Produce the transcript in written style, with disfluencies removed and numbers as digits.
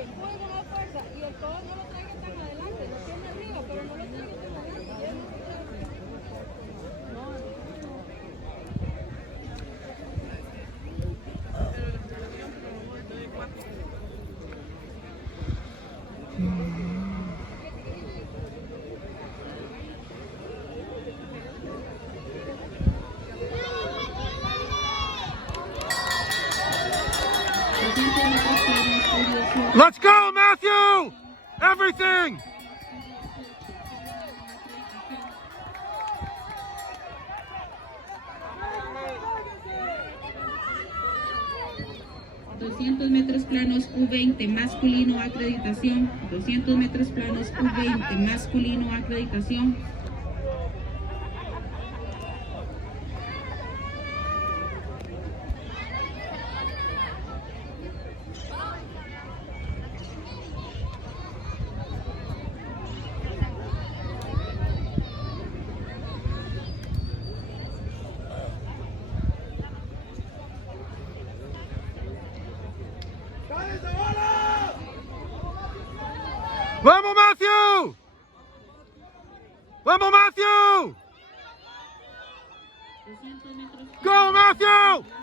empuje con la fuerza y el codo no lo traiga tan adelante, lo tiene arriba, pero no lo traiga tan adelante. Let's go, Matthew! Everything! metros planos U20 masculino acreditación. 200 metros planos U20 masculino acreditación. ¡Vamos, Matthew! ¡Vamos, Matthew! 200 metros. ¡Go, Matthew!